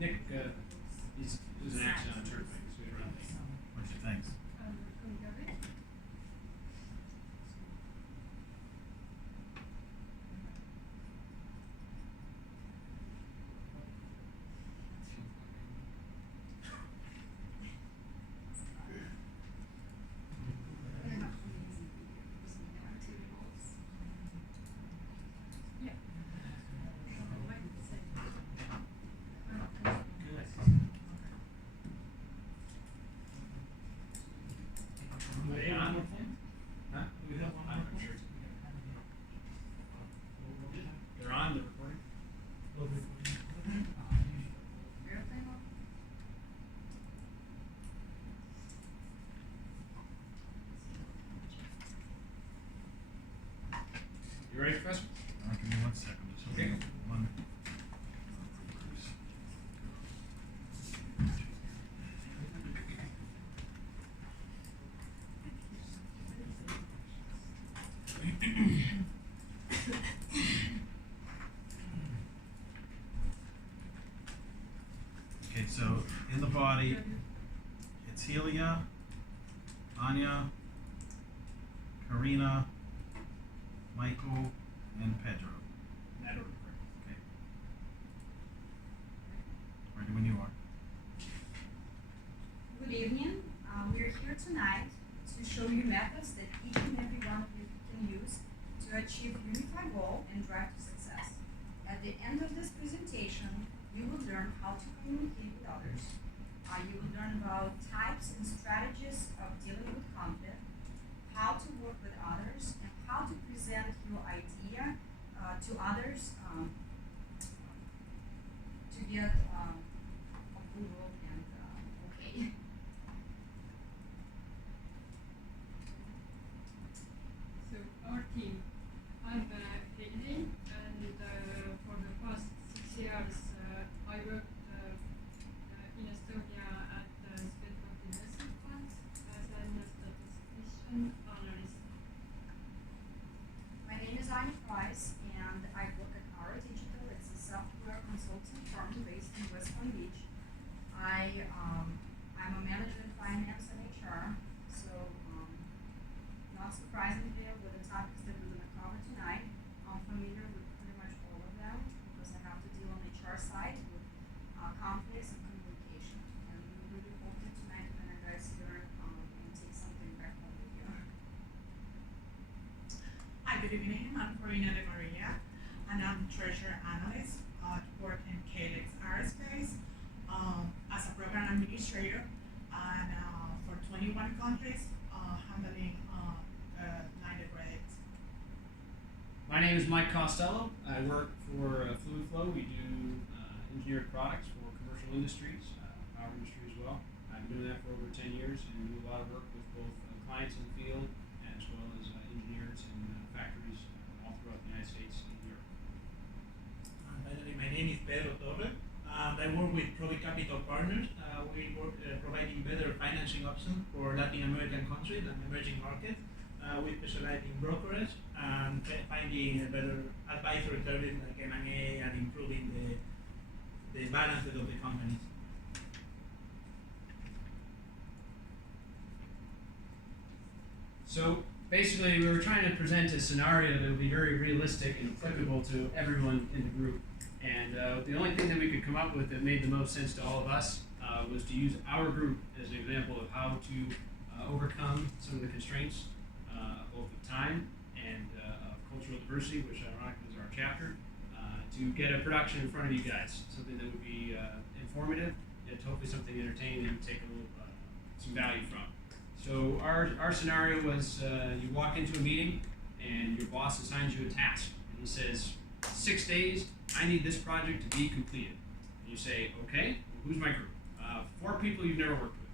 Nick, there's an accident on Turnpike, so we run. What's your thanks? Are they on? Huh? I'm sure. They're on, they're recording. You ready, Professor? Give me 1 second. Just Okay. one. Okay, so in the body, it's Helia, Anya, Karina, Michael, and Pedro. That order, Okay. Ready when you are. Good evening. We're here tonight to show you methods that each and every one of you can use to achieve unified goal and drive to success. At the end of this presentation, you will learn how to communicate with others. You will learn about types and strategies of dealing with conflict, how to work with others, and how to present your idea to others to get approval and okay. So our team, I'm Heidi, and for the past 6 years I worked in Estonia at the Compomizzi fund as a statistician analyst. My name is Anya Price, and I work at Aura Digital. It's a software consulting firm based in West Palm Beach. I'm a manager in finance and HR, so not surprisingly, with the topics that we're going to cover tonight, I'm familiar with pretty much all of them because I have to deal on the HR side with conflicts and communication. And we really hope that tonight we're going to guys learn and take something back home with you. Hi, good evening. I'm Corina De Maria, and I'm treasurer analyst at work in Calyx Aerospace as a program administrator, and for 21 countries, handling 90 credits. My name is Mike Costello. I work for Fluid Flow. We do engineered products for commercial industries, power industry as well. I've been doing that for over 10 years and do a lot of work with both clients in the field as well as engineers in factories all throughout the United States and Europe. Finally, my name is Pedro Torre. I work with Provi Capital Partners. We work providing better financing options for Latin American countries and emerging markets. We specialize in brokerage and finding a better advisory service like M&A and improving the balances of the companies. So basically, we were trying to present a scenario that would be very realistic and applicable to everyone in the group. And the only thing that we could come up with that made the most sense to all of us was to use our group as an example of how to overcome some of the constraints, both of time and of cultural diversity, which ironically is our chapter, to get a production in front of you guys, something that would be informative, yet hopefully something entertaining that you take a little some value from. So our scenario was you walk into a meeting and your boss assigns you a task, and he says, 6 days, I need this project to be completed. And you say, okay, well, who's my group? 4 people you've never worked with.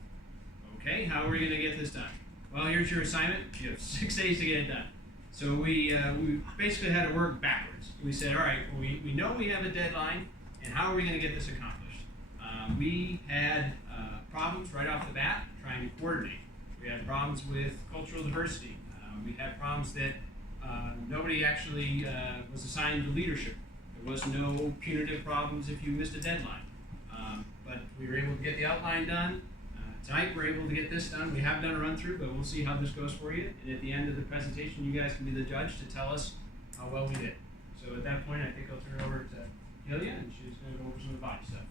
Okay, how are we going to get this done? Well, here's your assignment. You have 6 days to get it done. So we basically had to work backwards. We said, all right, well, we know we have a deadline, and how are we going to get this accomplished? We had problems right off the bat trying to coordinate. We had problems with cultural diversity. We had problems that nobody actually was assigned to leadership. There was no punitive problems if you missed a deadline. But we were able to get the outline done. Tonight we're able to get this done. We have done a run through, but we'll see how this goes for you. And at the end of the presentation, you guys can be the judge to tell us how well we did. So at that point, I think I'll turn it over to Ilya, and she's going to go over some of the body stuff.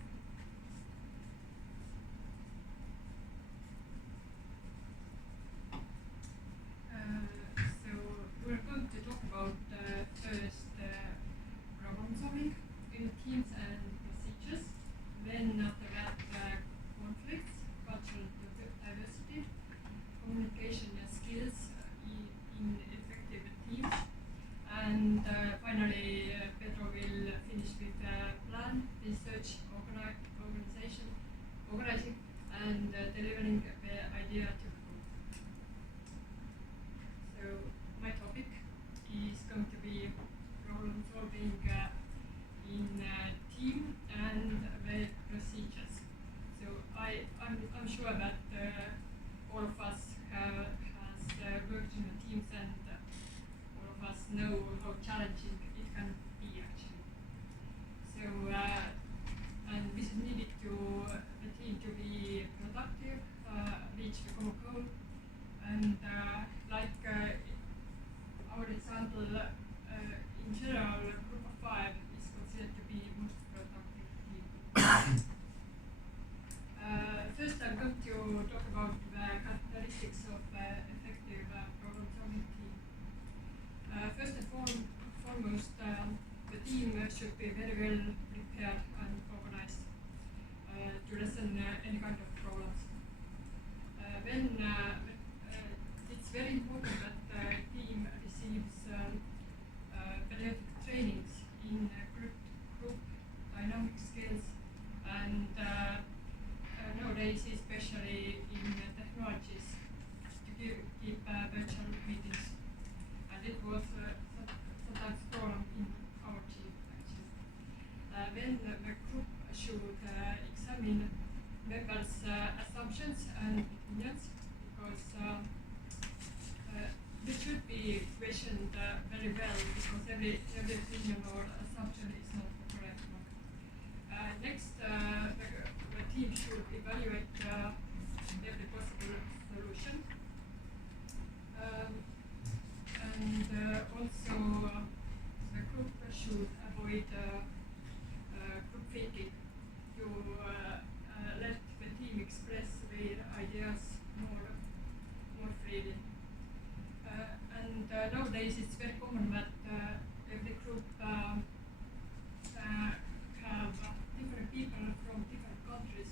So we're going to talk about first problem solving in teams and procedures. Then after that, conflicts, cultural diversity, communication skills in effective teams, and finally Pedro will finish with plan, research, organizing, and delivering the idea to the group. So my topic is going to be problem solving in team and the procedures. So I'm sure that all of us has worked in the teams, and all of us know how challenging it can be actually. So and this is needed to the team to be productive, reach the common goal, and like our example, in general, a group of 5 is considered to be most productive team. First, I'm going to talk about the characteristics of effective problem-solving team. First and foremost, the team should be very well prepared and organized to listen any kind of problems. Then it's very important that the team receives periodic trainings in group dynamic skills, and nowadays, especially in technologies, to keep virtual meetings, and it was sometimes a problem in our team actually. Then the group should examine members' assumptions and opinions, because they should be questioned very well, because every opinion or assumption is not the correct one. Next, the team should evaluate every possible solution, and also the group should avoid group thinking to let the team express their ideas more freely. And nowadays it's very common that every group have different people from different countries,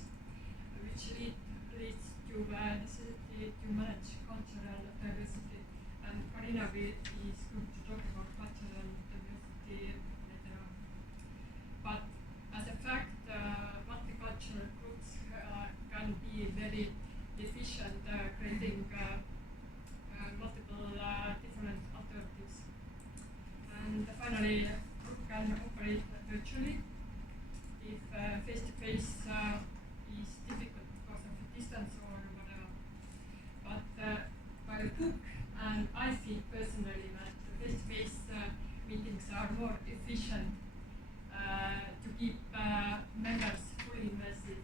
which leads to the necessity to manage cultural diversity. And Karina is going to talk about cultural diversity later on. But as a fact, multicultural groups can be very efficient, creating multiple different alternatives. And finally, a group can operate virtually if face-to-face is difficult because of distance or whatever. But by the book, and I think personally that face-to-face meetings are more efficient to keep members fully invested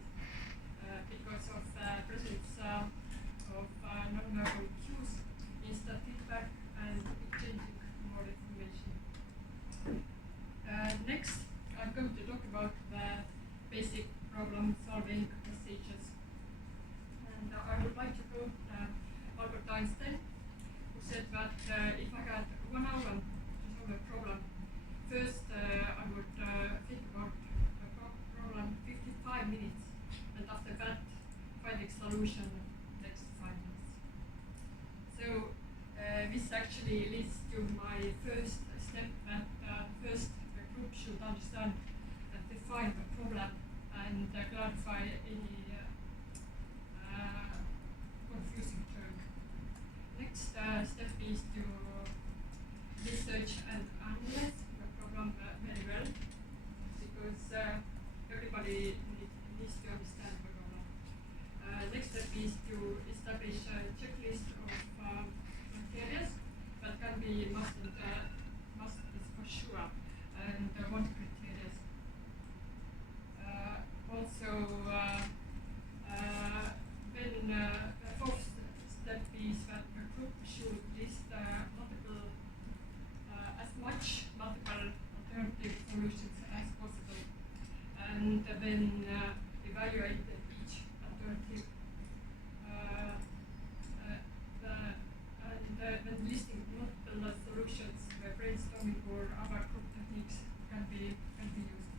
because of the presence of non-verbal cues, instant feedback, and exchanging more information. Next, I'm going to talk about the basic problem-solving procedures. And I would like to quote Albert Einstein, who said that if I had 1 hour to solve a problem, first I would think about the problem 55 minutes, and after that finding solution next 5 minutes. So this actually leads to my first step, that first the group should understand and define the problem and clarify any confusing term. Next step is to research and analyze the problem very well, because everybody needs to understand the problem. Next step is to establish a checklist of criteria that can be must is for sure, and one criteria. Also evaluate each alternative. When listing multiple solutions, brainstorming or other group techniques can be used.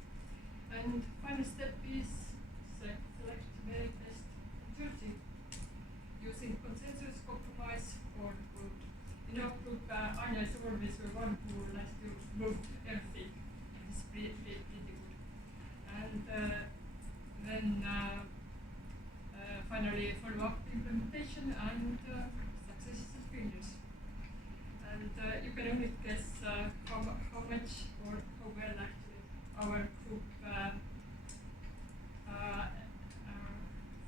And final step is select merit best majority using consensus, compromise, or vote. In our group, Anya is always the one who likes to vote everything. It's pretty good. And then finally follow up implementation and success is failures. And you can only guess how much or how well actually our group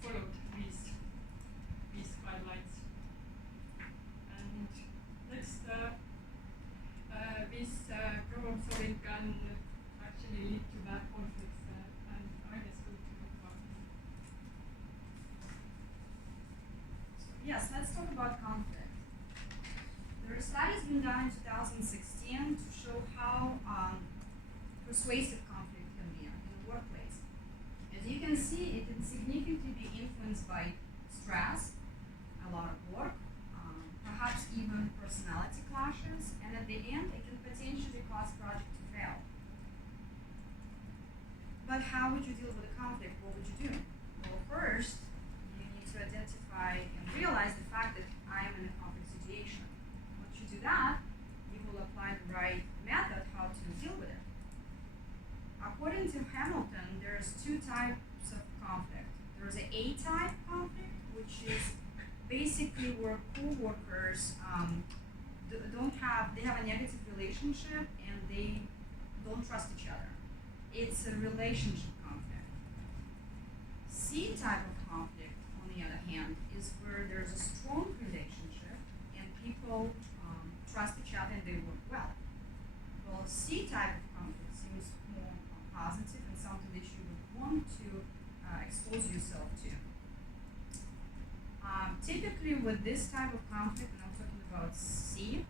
followed these guidelines. And next, this problem solving can actually lead to bad conflicts, and I guess going to talk about it. Yes, let's talk about conflict. There are studies being done in 2016 to show how persuasive conflict can be in the workplace. As you can see, it can significantly be influenced by stress, a lot of work, perhaps even personality clashes, and at the end, it can potentially cause project to fail. But how would you deal with a conflict? What would you do? Well, first, you need to identify and realize the fact that I am in a conflict situation. Once you do that, you will apply the right method how to deal with it. According to Hamilton, there's two types of conflict. There's an A-type conflict, which is basically where co-workers they have a negative relationship and they don't trust each other. It's a relationship conflict. C-type of conflict, on the other hand, is where there's a strong relationship and people trust each other and they work well. Well, C-type of conflict seems more positive and something that you would want to expose yourself to. Typically with this type of conflict, and I'm talking about C,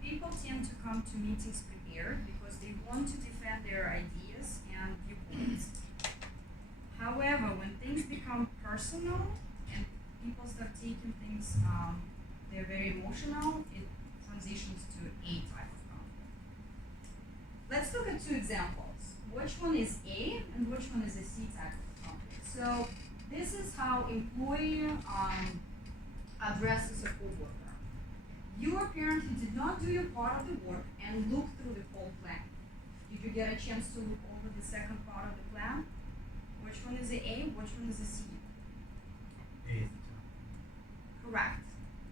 people tend to come to meetings prepared because they want to defend their ideas and viewpoints. However, when things become personal and people start taking things, they're very emotional, it transitions to A type of conflict. Let's look at two examples. Which one is A and which one is a C type of conflict? So this is how employee addresses a coworker. You apparently did not do your part of the work and look through the whole plan. Did you get a chance to look over the second part of the plan? Which one is a A? Which one is a C? A is the top. Correct.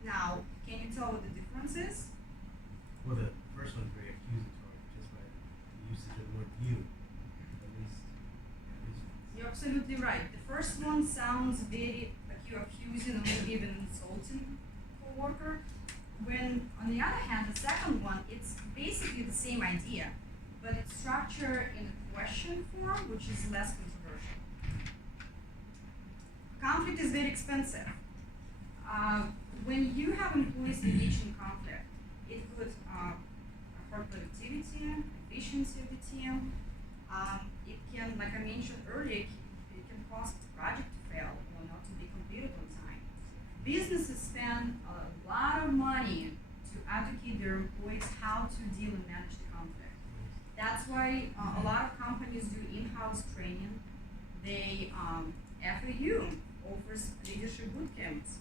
Now, can you tell what the difference is? Well, the first one's very accusatory, just by the usage of the word you. At least. You're absolutely right. The first one sounds very like you're accusing or maybe even insulting coworker. When, on the other hand, the second one, it's basically the same idea, but it's structured in a question form, which is less controversial. Conflict is very expensive. When you have employees engaged in conflict, it could hurt productivity, efficiency of the team. It can, like I mentioned earlier, it can cause the project to fail or not to be completed on time. Businesses spend a lot of money to educate their employees how to deal and manage the conflict. That's why a lot of companies do in-house training. They FAU offers leadership boot camps.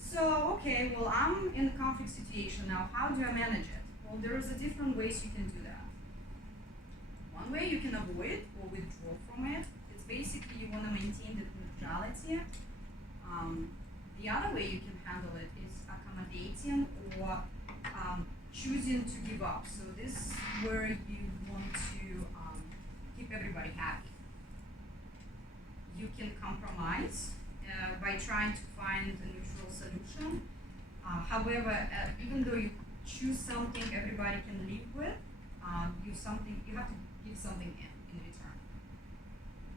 So, okay, well, I'm in a conflict situation now. How do I manage it? Well, there's a different ways you can do that. One way you can avoid or withdraw from it. It's basically you want to maintain the neutrality. The other way you can handle it is accommodating or choosing to give up. So this is where you want to keep everybody happy. You can compromise by trying to find a neutral solution. However, even though you choose something everybody can live with, you have to give something in return.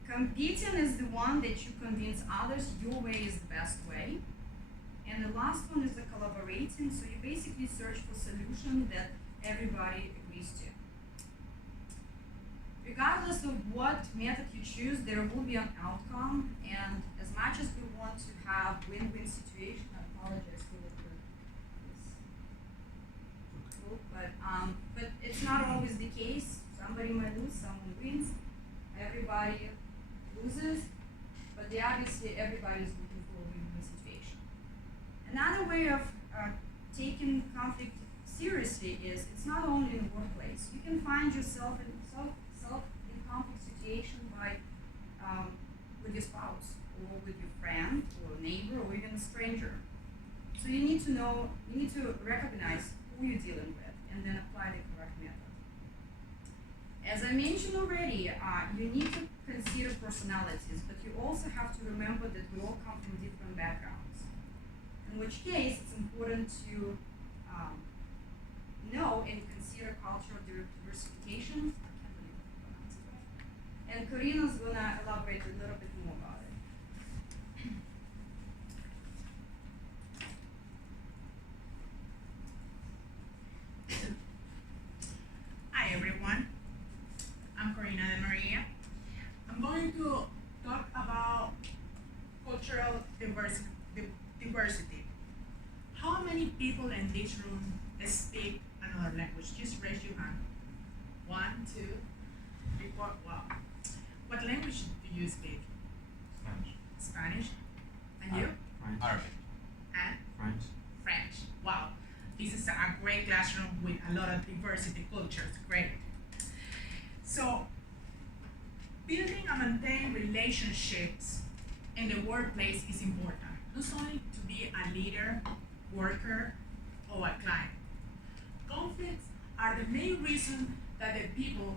Competing is the one that you convince others your way is the best way. And the last one is the collaborating, so you basically search for solution that everybody agrees to. of what method you choose, there will be an outcome, and as much as we want to have win-win situation, I apologize for this book, but it's not always the case. Somebody might lose, someone wins, everybody loses, but obviously everybody is looking for a win-win situation. Another way of taking conflict seriously is it's not only in the workplace. You can find yourself in conflict situation by with your spouse or with your friend or neighbor or even a stranger. So you need to recognize who you're dealing with and then apply the correct method. As I mentioned already, you need to consider personalities, but you also have to remember that we all come from different backgrounds. In which case, it's important to know and consider cultural diversification. I can't believe I pronounced it right. And Karina's gonna elaborate a little bit more about it. Hi everyone, I'm Corina de Maria. I'm going to talk about cultural diversity. How many people in this room speak another language? Just raise your hand. 1, 2, 3, 4. Wow. What language do you speak? Spanish. Spanish. And you? French. Arabic. And French. French. Wow. This is a great classroom with a lot of diversity cultures. Great. So, building and maintaining relationships in the workplace is important. Not only to be a leader, worker, or a client. Conflicts are the main reason that the people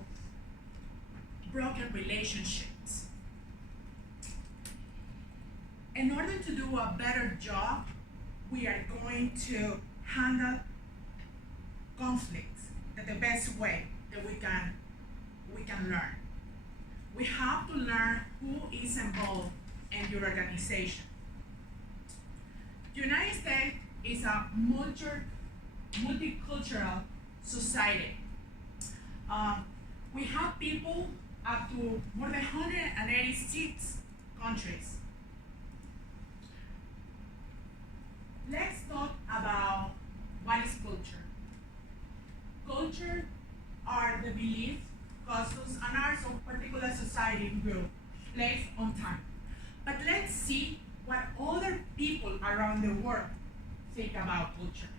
broken relationships. In order to do a better job, we are going to handle conflicts in the best way that we can learn. We have to learn who is involved in your organization. The United States is a multicultural society. We have people up to more than 186 countries. Let's talk about what is culture. Culture are the beliefs, customs, and arts of particular society group, place, on time. But let's see what other people around the world think about culture.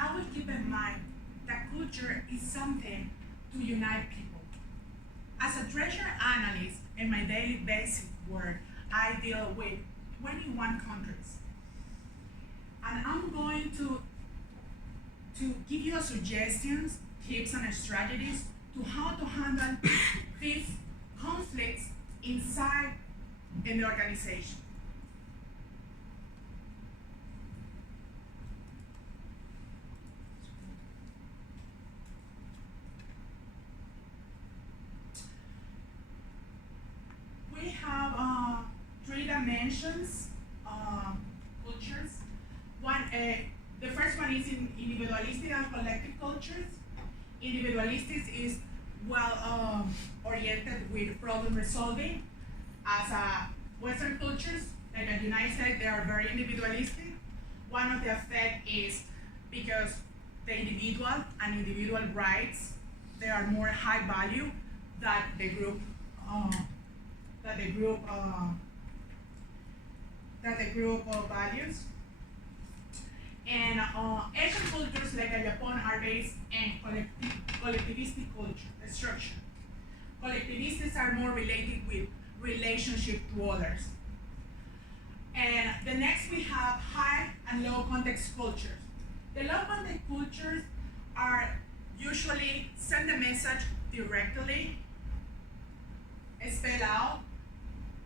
I will keep in mind that culture is something to unite people. As a treasure analyst in my daily basic work, I deal with 21 countries. And I'm going to give you suggestions, tips, and strategies to how to handle these conflicts inside in the organization. We have 3 dimensions, cultures. The first one is in individualistic and collective cultures. Individualistic is well oriented with problem resolving. As Western cultures, like the United States, they are very individualistic. One of the effects is because the individual and individual rights, they are more high value than the group values. And Asian cultures like Japan are based in collectivistic culture structure. Collectivists are more related with relationship to others. And the next we have high and low context cultures. The low context cultures are usually send the message directly, spell out,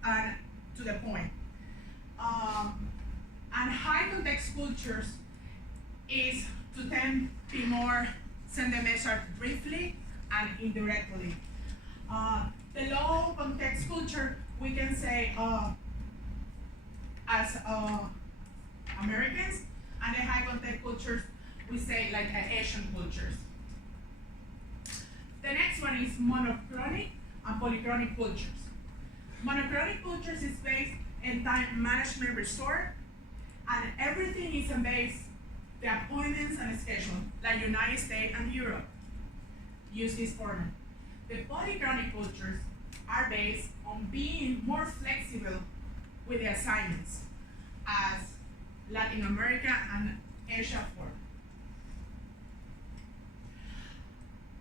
and to the point. And high context cultures is to then be more send the message briefly and indirectly. The low context culture we can say as Americans, and the high context cultures we say like Asian cultures. The next one is monochronic and polychronic cultures. Monochronic cultures is based in time management resort, and everything is based the appointments and schedule, like United States and Europe use this format. The polychronic cultures are based on being more flexible with the assignments as Latin America and Asia form.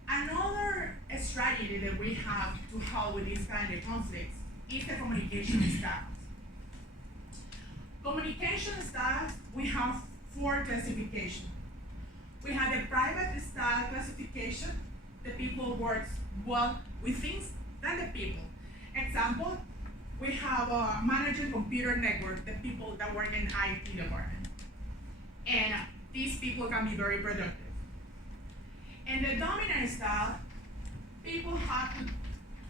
Another strategy that we have to help with these kind of conflicts is the communication styles. Communication styles, we have 4 classifications. We have the private style classification. The people works well with things than the people. Example, we have a managing computer network, the people that work in IT department. And these people can be very productive. In the dominant style, people have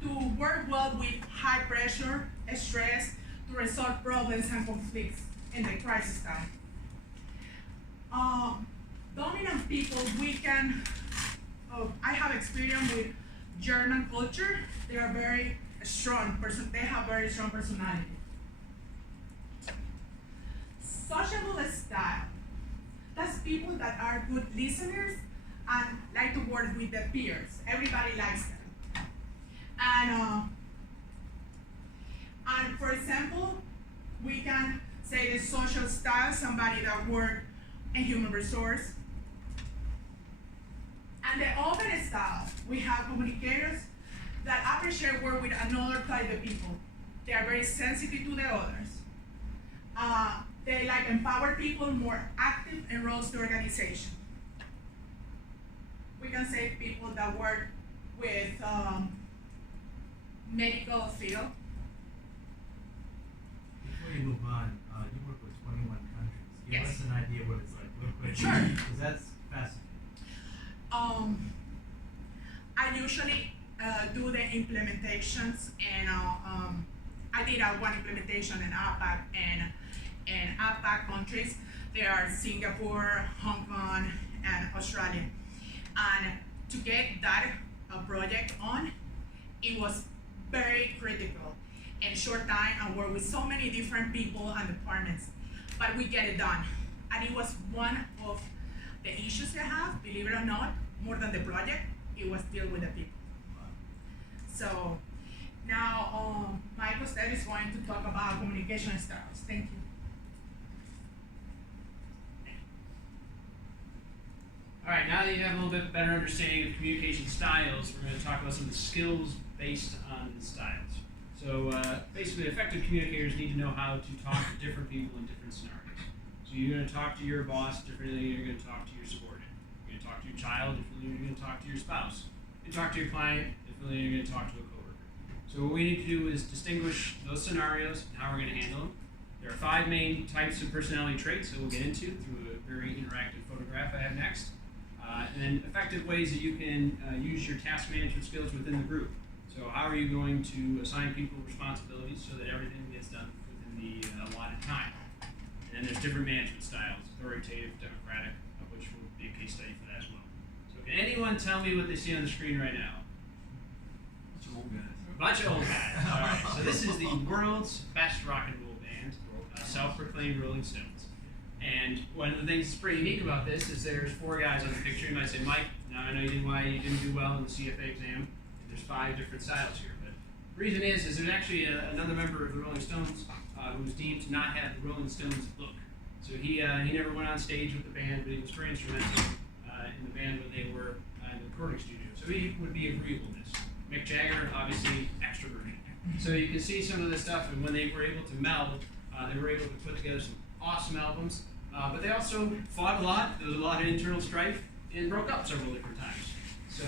to work well with high pressure, stress, to resolve problems and conflicts in the crisis time. Dominant people, we can, I have experience with German culture. They are very strong they have very strong personality. Sociable style, that's people that are good listeners and like to work with their peers. Everybody likes them. And for example, we can say the social style, somebody that work in human resource. And the open style, we have communicators that appreciate work with another type of people. They are very sensitive to the others. They like empower people, more active in roles to organization. We can say people that work with medical field. Before you move on, you work with 21 countries. Give Yes. us an idea what it's like real quick. Sure. Because that's fascinating. I usually do the implementations, and I did one implementation in APAC, and in APAC countries, there are Singapore, Hong Kong, and Australia. And to get that project on, it was very critical. In short time, I worked with so many different people and departments, but we get it done. And it was one of the issues I have, believe it or not, more than the project, it was deal with the people. So now Michael Stead is going to talk about communication styles. Thank you. All right, now that you have a little bit better understanding of communication styles, we're going to talk about some of the skills based on the styles. So basically, effective communicators need to know how to talk to different people in different scenarios. So you're going to talk to your boss differently than you're going to talk to your subordinate. You're going to talk to your child differently than you're going to talk to your spouse. You talk to your client differently than you're going to talk to a coworker. So what we need to do is distinguish those scenarios and how we're going to handle them. There are 5 main types of personality traits that we'll get into through a very interactive photograph I have next. And then effective ways that you can use your task management skills within the group. So how are you going to assign people responsibilities so that everything gets done within the allotted time? And then there's different management styles, authoritative, democratic, which will be a case study for that as well. So Can anyone tell me what they see on the screen right now? Bunch of old guys. All right. So this is the world's best rock and roll band, self-proclaimed Rolling Stones. And one of the things that's pretty unique about this is there's 4 guys on the picture. You might say, Mike, now I know you didn't do well in the CFA exam. There's 5 different styles here, but the reason is there's actually another member of the Rolling Stones who was deemed to not have the Rolling Stones look. So he never went on stage with the band, but he was very instrumental in the band when they were in the recording studio. So he would be agreeableness. Mick Jagger, obviously, extroverted. So you can see some of the stuff, and when they were able to meld, they were able to put together some awesome albums. But they also fought a lot. There was a lot of internal strife and broke up several different times. So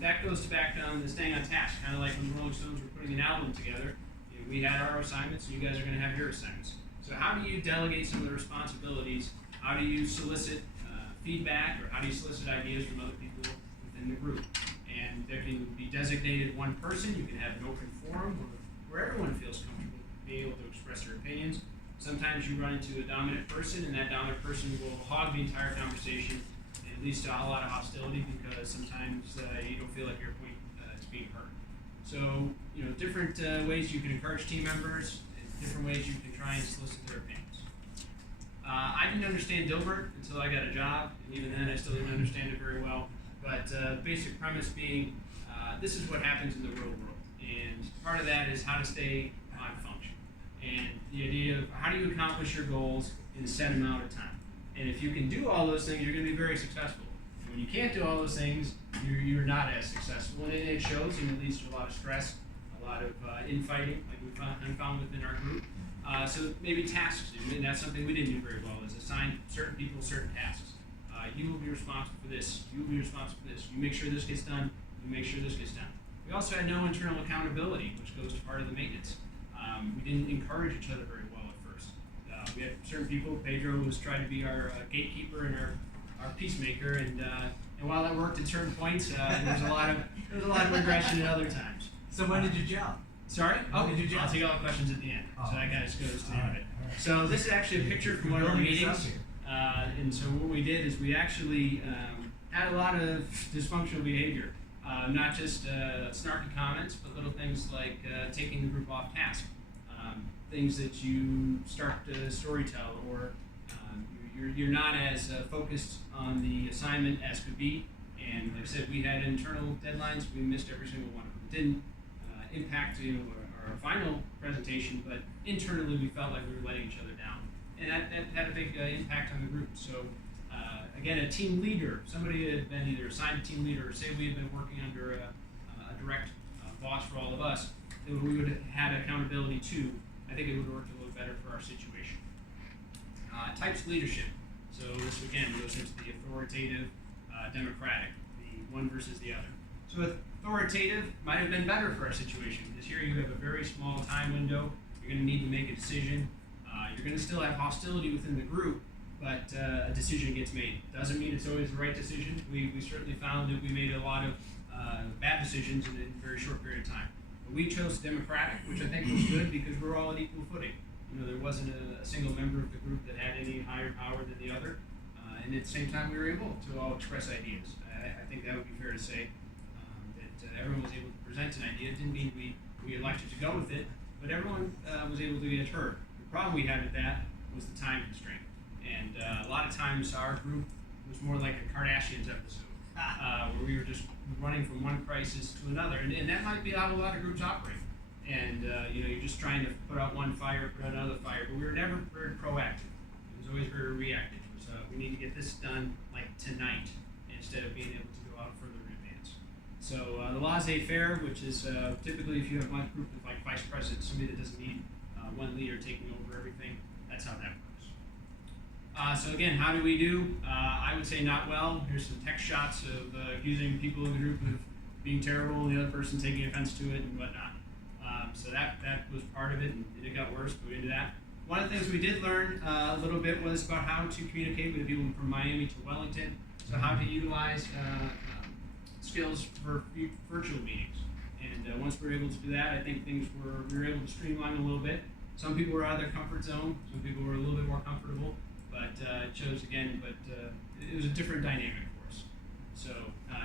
that goes back down to staying on task, kind of like when the Rolling Stones were putting an album together. You know, we had our assignments, and you guys are going to have your assignments. So how do you delegate some of the responsibilities? How do you solicit feedback, or how do you solicit ideas from other people within the group? And there can be designated one person. You can have an open forum where everyone feels comfortable being able to express their opinions. Sometimes you run into a dominant person, and that dominant person will hog the entire conversation, and it leads to a lot of hostility because sometimes you don't feel like your point is being heard. So, you know, different ways you can encourage team members, and different ways you can try and solicit their opinions. I didn't understand Dilbert until I got a job, and even then I still didn't understand it very well. But the basic premise being, this is what happens in the real world. And part of that is how to stay on function. And the idea of how do you accomplish your goals in a set amount of time. And if you can do all those things, you're going to be very successful. When you can't do all those things, you're not as successful. And it shows, and it leads to a lot of stress, a lot of infighting, like we found within our group. So maybe tasks, and that's something we didn't do very well, is assign certain people certain tasks. You will be responsible for this. You will be responsible for this. You make sure this gets done. You make sure this gets done. We also had no internal accountability, which goes to part of the maintenance. We didn't encourage each other very well at first. We had certain people. Pedro was trying to be our gatekeeper and our peacemaker, and while that worked at certain points, there was a lot of regression at other times. So when did you jump? Sorry? Oh, When did you I'll jump? take all the questions at the end. So that kind of goes to the end of it. All right. So this is actually a picture from one of our meetings. And so what we did is we actually had a lot of dysfunctional behavior, not just snarky comments, but little things like taking the group off task, things that you start to storytell, or you're not as focused on the assignment as could be. And like I said, we had internal deadlines. We missed every single one of them. It didn't impact our final presentation, but internally we felt like we were letting each other down. And that had a big impact on the group. So again, a team leader, somebody had been either assigned a team leader, or say we had been working under a direct boss for all of us, that we would have had accountability to, I think it would have worked a little better for our situation. Types of leadership. So this again goes into the authoritative, democratic, the one versus the other. So authoritative might have been better for our situation, because here you have a very small time window. You're going to need to make a decision. You're going to still have hostility within the group, but a decision gets made. Doesn't mean it's always the right decision. We certainly found that we made a lot of bad decisions in a very short period of time. But we chose democratic, which I think was good because we're all at equal footing. You know, there wasn't a single member of the group that had any higher power than the other. And at the same time, we were able to all express ideas. I think that would be fair to say that everyone was able to present an idea. It didn't mean we elected to go with it, but everyone was able to get heard. The problem we had with that was the time constraint. And a lot of times our group was more like a Kardashians episode, where we were just running from one crisis to another. And that might be how a lot of groups operate. And you know, you're just trying to put out one fire, put out another fire, but we were never very proactive. It was always very reactive. So we need to get this done like tonight, instead of being able to go out further in advance. So the laissez-faire, which is typically if you have one group of like vice presidents, somebody that doesn't need one leader taking over everything, that's how that works. So again, how do we do? I would say not well. Here's some text shots of accusing people in the group of being terrible, and the other person taking offense to it and whatnot. So that was part of it, and it got worse, but we into that. One of the things we did learn a little bit was about how to communicate with people from Miami to Wellington, so how to utilize skills for virtual meetings. And once we were able to do that, I think we were able to streamline a little bit. Some people were out of their comfort zone, some people were a little bit more comfortable, but it shows again, but it was a different dynamic for us. So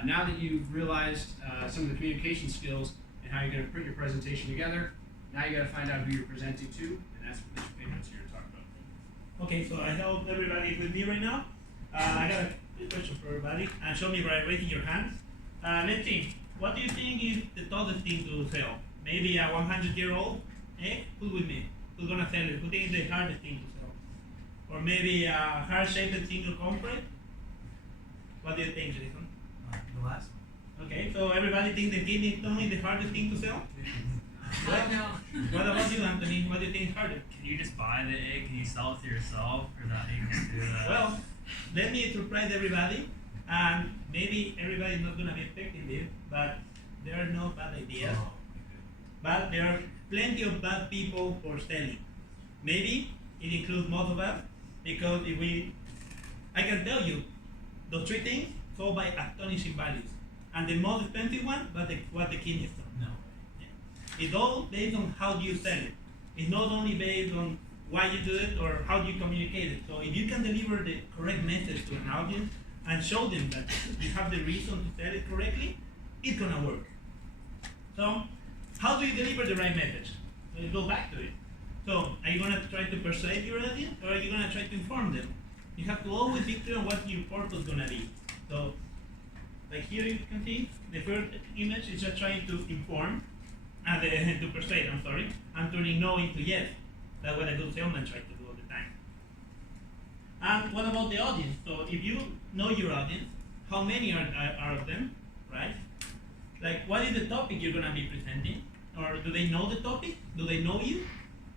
Now that you've realized some of the communication skills and how you're going to put your presentation together, now you got to find out who you're presenting to, and that's what this paper is here to talk about. Okay, so I hope everybody with me right now. I got a question for everybody, and show me by raising your hands. Let's see, what do you think is the toughest thing to sell? Maybe a 100-year-old? Who's with me? Who's gonna sell it? Who thinks it's the hardest thing to sell? Or maybe a heart-shaped single concrete? What do you think, Jason? The last one. Okay, so everybody thinks the kidney stone is the hardest thing to sell? I know. What about you, Anthony? What do you think is harder? Can you just buy the egg? Can you sell it to yourself, or that you can do that? Well, let me surprise everybody, and maybe everybody's not gonna be expecting this, but there are no bad ideas, Oh, but there are plenty of bad people for selling. Maybe it includes most of us, because I can tell you, those three things sold by astonishing values, and the most expensive one was the kidney stone. no. It's all based on how you sell it. It's not only based on why you do it or how you communicate it. So if you can deliver the correct message to an audience and show them that you have the reason to sell it correctly, it's gonna work. So how do you deliver the right message? Let's go back to it. So are you gonna try to persuade your audience, or are you gonna try to inform them? You have to always be clear on what your purpose is gonna be. So like here you can see, the first image is just trying to inform, and to persuade, and turning no into yes. That's what a good salesman tries to do all the time. And what about the audience? So if you know your audience, how many are of them, right? Like, what is the topic you're gonna be presenting? Or do they know the topic? Do they know you?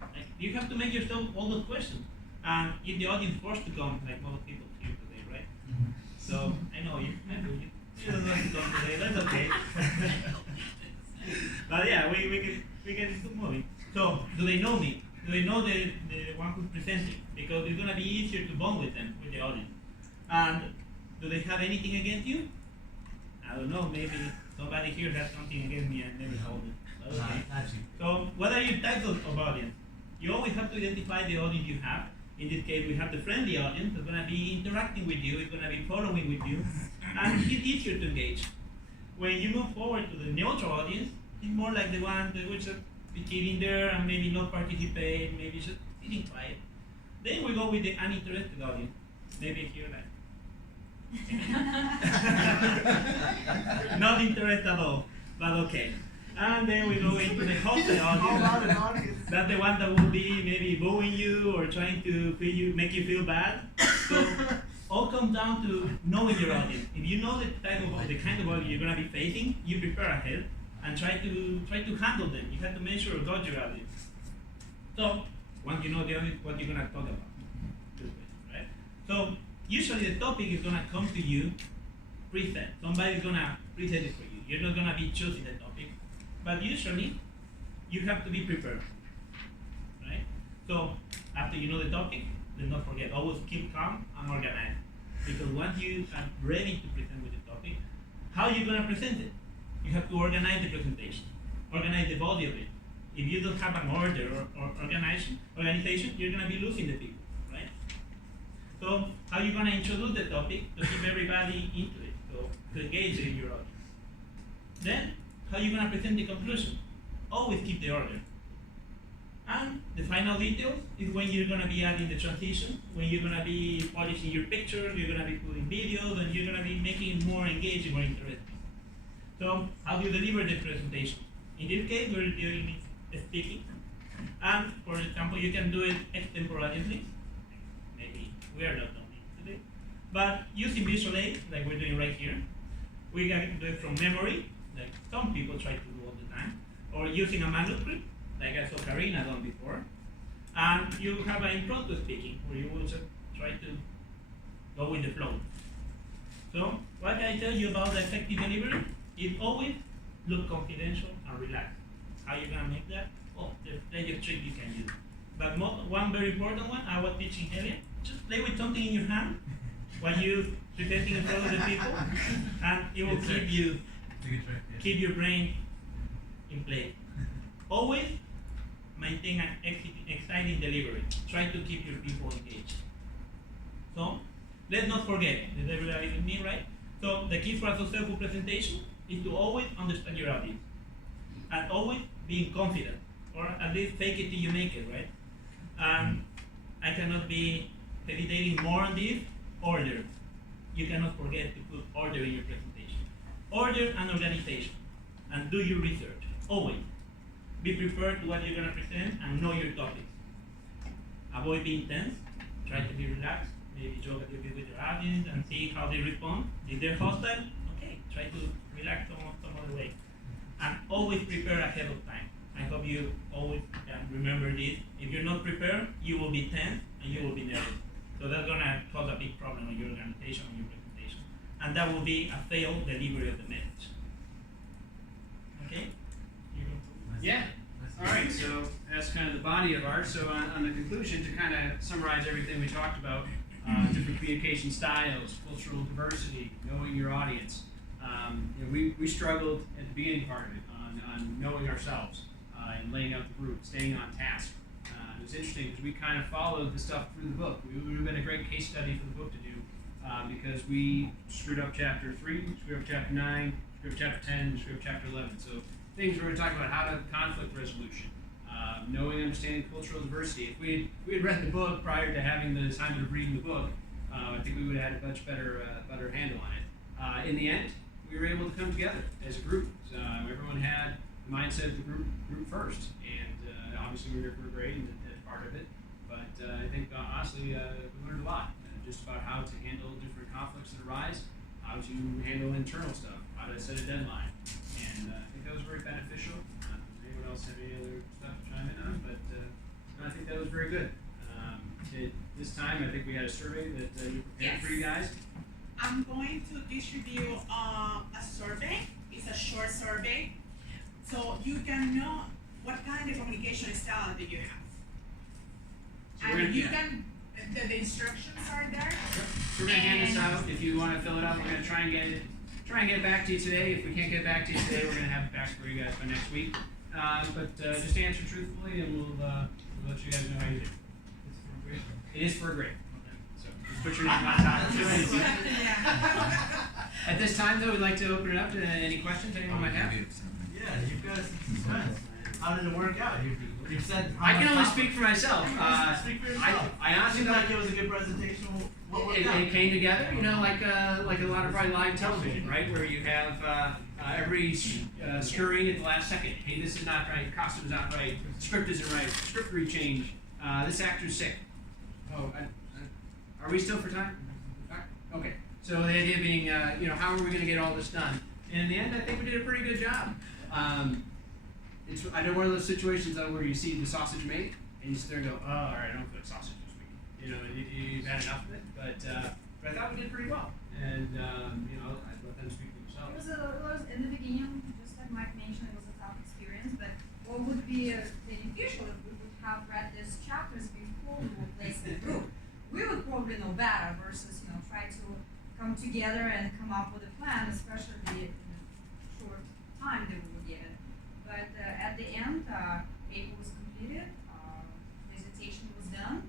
Like, you have to make yourself all those questions. And if the audience forced to come, like most people here today, right? So I know you. I know you. You don't want to come today. That's okay. But yeah, we can keep moving. So do they know me? Do they know the one who's presenting? Because it's gonna be easier to bond with them, with the audience. And do they have anything against you? I don't know. Maybe somebody here has something against me and never told it. But okay. So what are your types of audience? You always have to identify the audience you have. In this case, we have the friendly audience that's going to be interacting with you, it's going to be following with you, and it's easier to engage. When you move forward to the neutral audience, it's more like the one that will just be sitting there and maybe not participate, maybe just sitting quiet. Then we go with the uninterested audience. Maybe here like not interested at all, but okay. And then we go into the hostile audience. That's the one that will be maybe booing you or trying to make you feel bad. So all comes down to knowing your audience. If you know the kind of audience you're gonna be facing, you prepare ahead and try to handle them. You have to make sure you got your audience. So once you know the audience, what you're gonna talk about, right? So usually the topic is gonna come to you preset. Somebody's gonna present it for you. You're not gonna be choosing the topic, but usually you have to be prepared, right? So after you know the topic, then don't forget, always keep calm and organized. Because once you are ready to present with the topic, how are you gonna present it? You have to organize the presentation, organize the body of it. If you don't have an order or organization, you're gonna be losing the people, right? So how are you gonna introduce the topic to keep everybody into it, so to engage in your audience? Then, how are you gonna present the conclusion? Always keep the order. And the final details is when you're gonna be adding the transition, when you're gonna be polishing your pictures, you're gonna be putting videos, and you're gonna be making it more engaging, more interesting. So, how do you deliver the presentation? In this case, we're doing speaking. And for example, you can do it extemporaneously. Maybe we are not doing it today. But using visual aids, like we're doing right here, we can do it from memory, like some people try to do all the time, or using a manuscript, like I saw Karina done before. And you have an impromptu speaking, where you will just try to go with the flow. So, what can I tell you about the effective delivery? It always look confidential and relaxed. How you gonna make that? Oh, there's plenty of tricks you can use. But one very important one, I was teaching earlier, just play with something in your hand while you presenting in front of the people, and it will keep your brain in place. Always maintain an exciting delivery. Try to keep your people engaged. So let's not forget, is everybody with me, right? So the key for a successful presentation is to always understand your audience and always being confident, or at least fake it till you make it, right? And I cannot be hesitating more on this. Order. You cannot forget to put order in your presentation. Order and organization, and do your research. Always. Be prepared to what you're going to present and know your topics. Avoid being tense. Try to be relaxed. Maybe joke a little bit with your audience and see how they respond. If they're hostile, okay, try to relax some other way. And always prepare ahead of time. I hope you always can remember this. If you're not prepared, you will be tense and you will be nervous. So that's gonna cause a big problem in your organization and your presentation. And that will be a failed delivery of the message. Okay? Yeah. All right. So that's kind of the body of ours. So on the conclusion, to kind of summarize everything we talked about, different communication styles, cultural diversity, knowing your audience. We struggled at the beginning part of it on knowing ourselves and laying out the group, staying on task. It was interesting because we kind of followed the stuff through the book. It would have been a great case study for the book to do because we screwed up chapter 3, screwed up chapter 9, screwed up chapter 10, screwed up chapter 11. So things we're going to talk about: how to conflict resolution, knowing, understanding cultural diversity. If we had read the book prior to having the assignment of reading the book, I think we would have had a much better handle on it. In the end, we were able to come together as a group. Everyone had the mindset of the group first, and obviously we were here for a grade, and that's part of it. But I think honestly, we learned a lot just about how to handle different conflicts that arise, how to handle internal stuff, how to set a deadline, and I think that was very beneficial. Anyone else have any other stuff to chime in on? But I think that was very good. This time, I think we had a survey that you prepared for you guys. I'm going to distribute a survey. It's a short survey, so you can know what kind of communication style do you have. So we're And you gonna, can, the instructions are there. we're gonna hand this out. If you want to fill it out, we're gonna try and get it back to you today. If we can't get it back to you today, we're gonna have it back for you guys by next week. But just answer truthfully, and we'll let you guys know how you do. It is for a grade. So just put your name on top. At this time, though, we'd like to open it up to any questions anyone might have. Yeah, you've got some suspense. How did it work out? You said I can only speak for myself. Speak for yourself. I honestly Seemed don't. like it was a good presentation. What worked It out? came together, like a lot of probably live television, right? Where you have every scurrying at the last second. Hey, this is not right. Costume's not right. Script isn't right. Script rechange. This actor's sick. Oh, are we still for time? Okay. So the idea being, how are we going to get all this done? And in the end, I think we did a pretty good job. I know one of those situations though where you see the sausage made, and you sit there and go, oh, all right, I don't feel like sausage this week. You've had enough of it. But I thought we did pretty well. And I let them speak for themselves. It was in the beginning, just like Mike mentioned, it was a tough experience. But what would be beneficial if we would have read these chapters before we would place the group? We would probably know better versus try to come together and come up with a plan, especially in the short time that we were given. But at the end, paper was completed, presentation was done.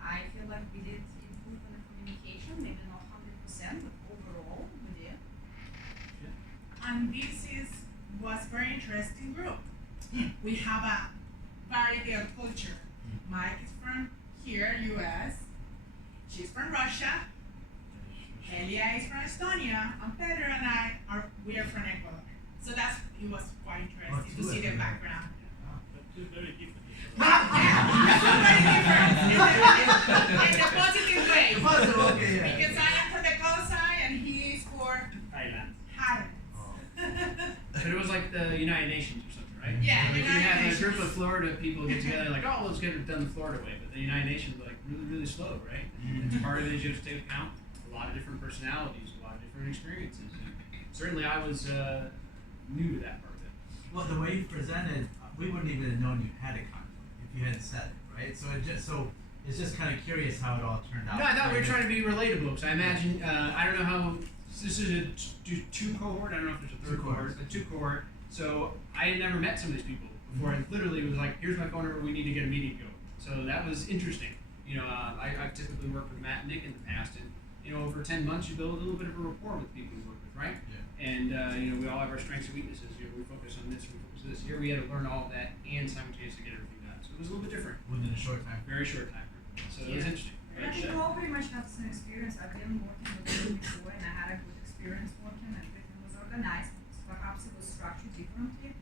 I feel like we did improve on the communication, maybe not 100%, but overall we did. And this was very interesting group. We have a variety of culture. Mike is from here, US. She's from Russia. Helia is from Estonia, and Pedro and we are from Ecuador. So it was quite interesting to see the background. Two very different. In a positive way. Okay, yeah. Because I am from the coast side and he is for Thailand. Highlands. But it was like the United Nations or something, right? Yeah, Like you United have a Nations. group of Florida people get together, like, oh, let's get it done the Florida way. But the United Nations is like really, really slow, right? And it's part of it is you have to take account a lot of different personalities, a lot of different experiences. And certainly, I was new to that part of it. Well, the way you presented, we wouldn't even have known you had a conflict if you hadn't said it, right? So it's just kind of curious how it all turned out. No, I thought we were trying to be relatable. Because I imagine, I don't know how, this is a two cohort, I don't know if there's a third Two cohort, cohorts. but two cohort. So I had never met some of these people before. And literally it was like, here's my phone number, we need to get a meeting going. So that was interesting. I've typically worked with Matt and Nick in the past, and over 10 months, you build a little bit of a rapport with people you work with, right? Yeah. And we all have our strengths and weaknesses. We focus on this, we focus on this. Here we had to learn all of that and simultaneously get everything done. So it was a little bit different, Within a short time. very short time. So it was Yeah. interesting. And I think we all pretty much have the same experience. I've been working with them before and I had a good experience working. Everything was organized. Perhaps it was structured differently,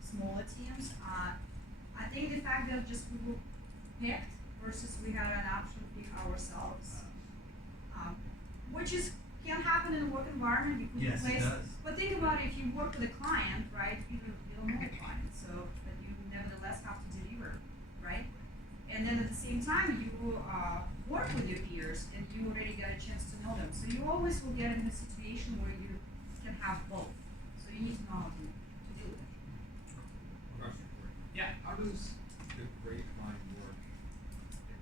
smaller teams. I think the fact that just we were picked versus we had an option to pick ourselves, which can happen in a work environment. You could Yes, it replace. does. But think about it, if you work with a client, right? You don't know the client, so but you nevertheless have to deliver, right? And then at the same time, you work with your peers, and you already got a chance to know them. So you always will get in a situation where you can have both. So you need to know how to do it. Question for you. Yeah. How does the grapevine work in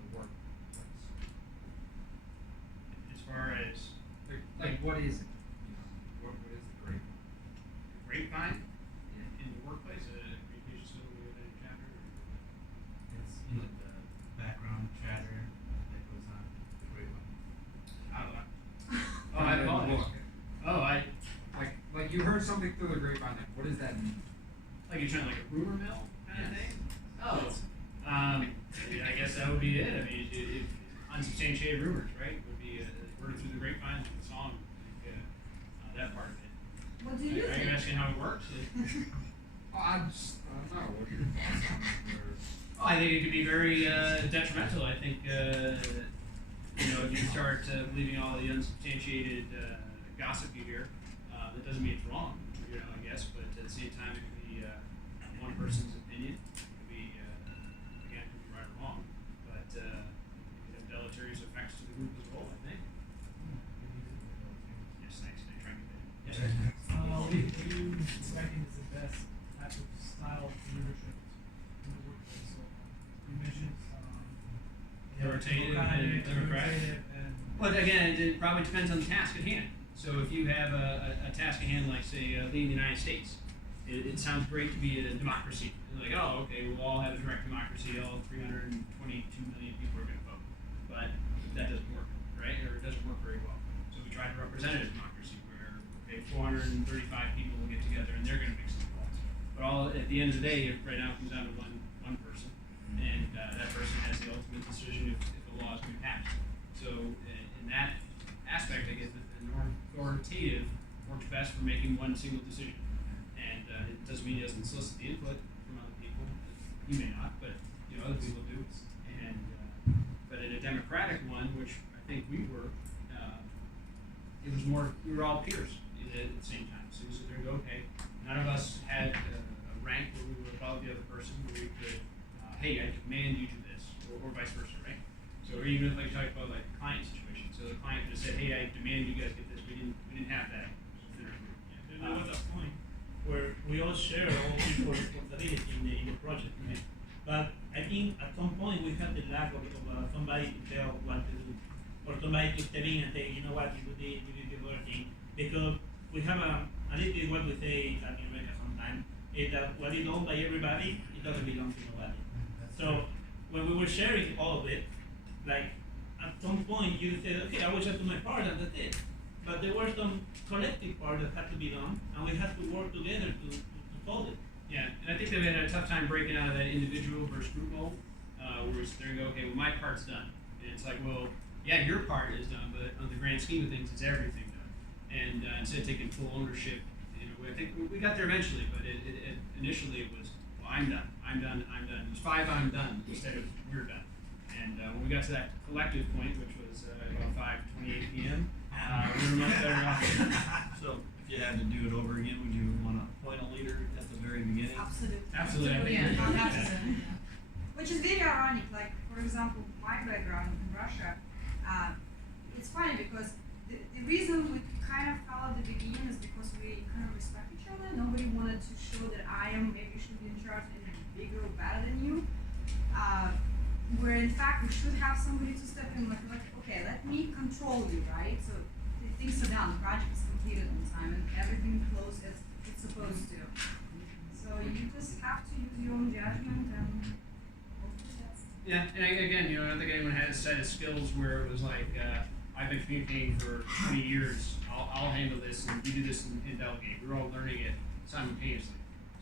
the workplace? As far as Like what is it? What is the grapevine? the grapevine in the workplace, communication skill within a chapter. It's the background chatter that goes on the grapevine. Oh, I apologize. Oh, Like you heard something through the grapevine. Like what does that mean? like you're trying like a rumor mill kind of Yes. thing. Oh, I guess that would be it. I mean, if unsubstantiated rumors, right, would be word through the grapevine, like the song, like, that part of it. What do you Are you think? asking how it works? Oh, I don't know. What are your thoughts on it? Or, Oh, I think it could be very detrimental. I think if you start believing all the unsubstantiated gossip you hear, that doesn't mean it's wrong, I guess. But at the same time, it could be one person's opinion. It could be again, it could be right or wrong. But it could have deleterious effects to the group as a whole. I think. Yes, thanks. They trying to. Yes. What do you expecting is the best type of style of leadership in the workplace? So you mentioned Authoritative and democratic. and But again, it probably depends on the task at hand. So if you have a task at hand, like say leading the United States, it sounds great to be a democracy. And like, oh, okay, we'll all have a direct democracy. All 322 million people are going to vote, but that doesn't work, right? Or it doesn't work very well. So we try to representative democracy, where okay, 435 people will get together and they're going to make some laws. But all at the end of the day, right now it comes down to one person, and that person has the ultimate decision if a law is going to be passed. So in that aspect, I guess the authoritative works best for making one single decision. And it doesn't mean he doesn't solicit the input from other people. You may not, but other people do. And but in a democratic one, which I think we were, it was more we were all peers at the same time. So you sit there and go, okay, none of us had a rank where we were above the other person, where we could, hey, I demand you do this, or vice versa, right? So or even if like you talk about like a client situation, so the client could have said, hey, I demand you guys get this. We didn't have that. There was a point where we all share our own equal responsibility in the project, right? But I think at some point we had the lack of somebody to tell what to do, or somebody to step in and say, you know what, you do this, you do the other thing, because we have a little bit what we say in Latin America sometimes, is that what is owned by everybody, it doesn't belong to nobody. So when we were sharing all of it, like at some point you said, okay, I will just do my part and that's it. But there were some collective part that had to be done, and we had to work together to solve it. Yeah, and I think they've had a tough time breaking out of that individual versus group mold, where we sit there and go, okay, well, my part's done. And it's like, well, yeah, your part is done, but on the grand scheme of things, it's everything done. And instead of taking full ownership, I think we got there eventually, but initially it was, well, I'm done. It was 5 I'm done instead of we're done. And when we got to that collective point, which was about 5:28 p.m., we were much better off. So, if you had to do it over again, would you want to appoint a leader at the very beginning? Absolutely. Absolutely, I think Yeah, we're good with that. absolutely. Which is very ironic. Like, for example, my background in Russia, it's funny because the reason we kind of fell at the beginning is because we kind of respect each other. Nobody wanted to show that I am maybe should be in charge and bigger or better than you. Where in fact we should have somebody to step in, like okay, let me control you, right? So the things are done, the project is completed on time, and everything flows as it's supposed to. So you just have to use your own judgment and hope for the best. Yeah, and again, I don't think anyone had a set of skills where it was like, I've been communicating for 20 years, I'll handle this, and you do this and delegate. We were all learning it simultaneously,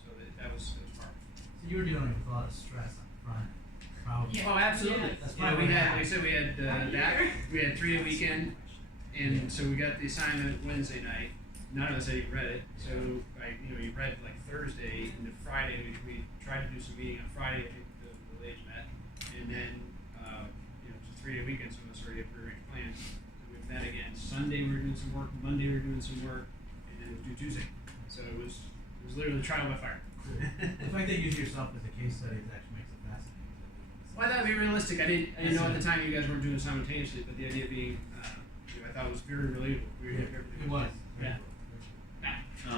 so that was part. So you were doing it with a lot of stress up front, probably. Oh, absolutely. Yes. That's Yeah, probably we what had, like I happened. said, we had that. We had 3 a weekend, and so we got the assignment Wednesday night. None of us had even read it, so you read like Thursday into Friday. We tried to do some meeting on Friday. I think the village met, and then just 3 day weekend. Some of us already had prearranged plans. So we met again Sunday. We were doing some work. Monday we were doing some work, and then we'll do Tuesday. So it was literally trial by fire. The fact that you use yourself as a case study actually makes it fascinating. Well, I thought it'd be realistic. I didn't know at the time you guys weren't doing it simultaneously, but the idea being, I thought it was very relatable. It was. Yeah. So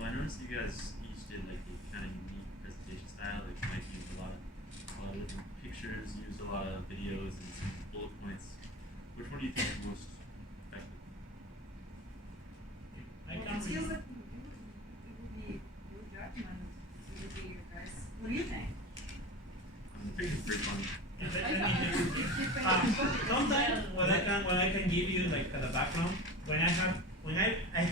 I noticed you guys each did like a kind of unique presentation style. Like Mike used a lot of different pictures, used a lot of videos and some bullet points. Which one do you think is most effective? I It can't feels really. like it would be your judgment. It would be your guys. What do you think? The picture's pretty funny. Sometimes what I can give you like as a background, when I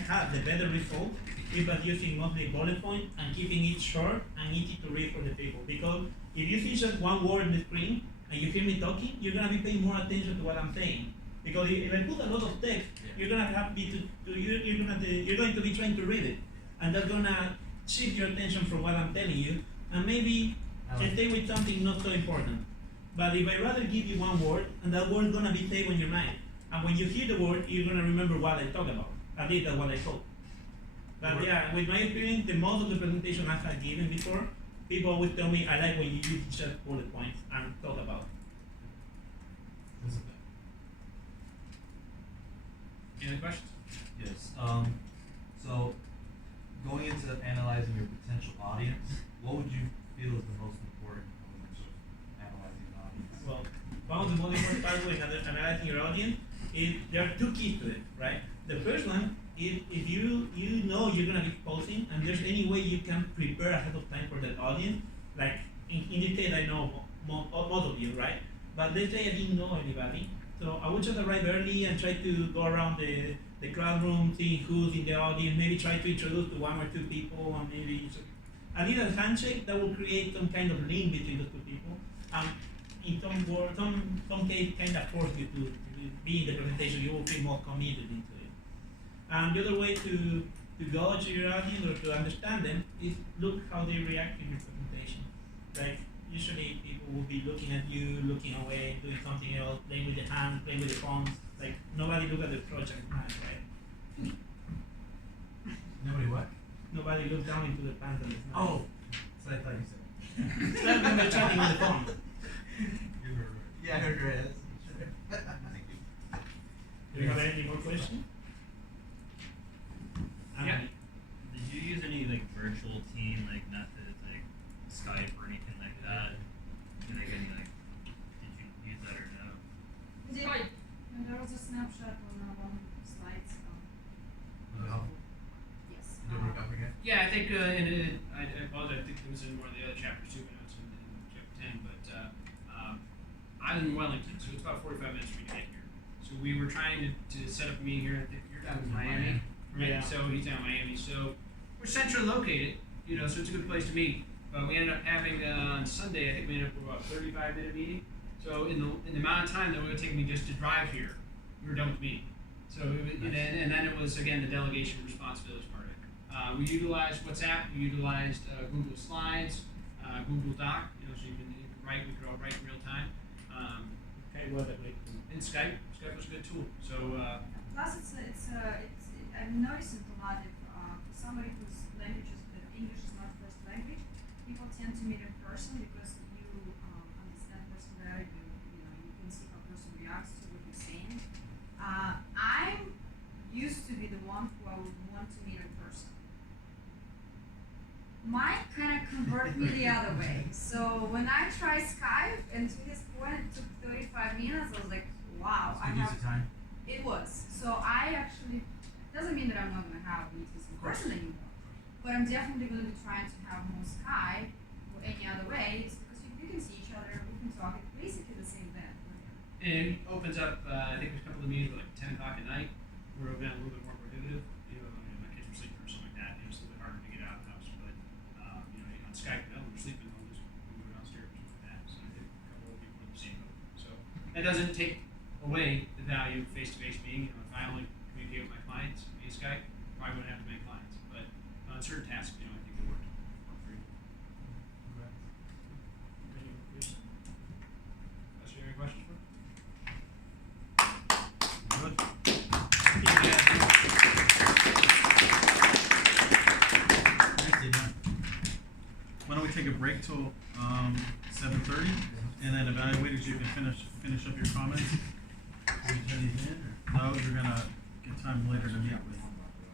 have the better result is by using mostly bullet point and keeping it short and easy to read for the people. Because if you see just one word in the screen and you hear me talking, you're gonna be paying more attention to what I'm saying. Because if I put a lot of text, you're gonna have you're going to be trying to read it, and that's gonna shift your attention from what I'm telling you, and maybe stay with something not so important. But if I rather give you one word, and that word is gonna be saved on your mind, and when you hear the word, you're gonna remember what I talk about. At least that's what I hope. But yeah, with my experience, the most of the presentation I have given before, people always tell me I like when you use just bullet points and talk about it. Any other questions? Yes. So going into analyzing your potential audience, what would you feel is the most important elements of analyzing an audience? Well, one of the most important parts when analyzing your audience is there are two keys to it, right? The first one is if you know you're gonna be posting and there's any way you can prepare ahead of time for that audience. Like in this case, I know most of you, right? But let's say I didn't know anybody, so I would just arrive early and try to go around the crowd room, see who's in the audience, maybe try to introduce to 1 or 2 people, and maybe a little handshake that will create some kind of link between those 2 people. In some case, kind of force you to be in the presentation. You will feel more committed into it. And the other way to gauge your audience or to understand them is look how they react in your presentation. Like usually people will be looking at you, looking away, doing something else, playing with the hands, playing with the phones. Like nobody look at the project hand, right? Nobody what? Nobody look down into the pants and the snacks. Oh, so I thought you said. Except when they're chatting on the phone. You heard right. Yeah, I heard right. Thank you. Do you have any more questions? Yeah. Did you use any like virtual team like methods like Skype or anything like that? Like any like did you use that or no? We did. And there was a snapshot on one of the slides. Was it helpful? Yes. Did it work out for you? Yeah, I think, I apologize, I think it was in one of the other chapters too, but it's in chapter 10, but, I'm in Wellington, so it's about 45 minutes for me to get here. So we were trying to set up a meeting here, I think you're down in Miami, right? Yeah. So he's down in Miami, so we're centrally located, so it's a good place to meet. But we ended up having, on Sunday, I think we ended up with about a 35-minute meeting. So in the amount of time that it would take me just to drive here, we were done with the meeting. So it was, and then it was, again, the delegation responsibilities part of it. We utilized WhatsApp, we utilized Google Slides, Google Doc, so you can write, we could all write in real time. Okay, what a great tool. And Skype was a good tool. So Plus, I'm noticing a lot if for somebody whose English is not first language, people tend to meet in person because you understand person better. You can see how person reacts to what you're saying. I used to be the one who I would want to meet in person. Mike kind of converted me the other way. So when I tried Skype, and to this point it took 35 minutes, I was like, wow, I Good use have. of time. It was. So I actually, doesn't mean that I'm not going to have meetings in person anymore. But I'm definitely going to be trying to have more Skype or any other ways because you can see each other, we can talk. At least And it opens up, I think there's a couple of meetings at like 10 o'clock at night, where it'll be a little bit more prohibitive. My kids were sleeping or something like that, it's a little bit harder to get out of the house. But, on Skype, we're sleeping, I'll just go downstairs or something like that. So I think a couple of people in the same boat. So that doesn't take away the value of face-to-face meeting. If I only communicate with my clients via Skype, why would I have to make clients? But on certain tasks, I think it worked pretty well. Any questions for me? Good. Why don't we take a break till 7:30, and then evaluators, you can finish up your comments. Can we turn these in, or? No, you're gonna get time later to meet with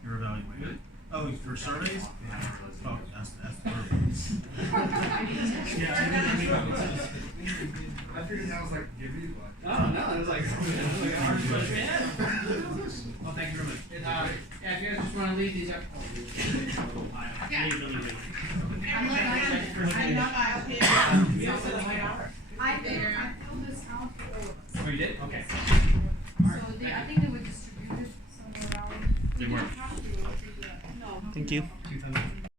your evaluator. Oh, for surveys? Oh, that's perfect. I figured that was like give you like. No, it was like a hard question. Well, thank you very much. If you guys just want to leave these up. I'm not out here. I filled this out for all of us. Oh, you did? Okay. So I think they were distributed somewhere around. They weren't. No. Thank you. 2004.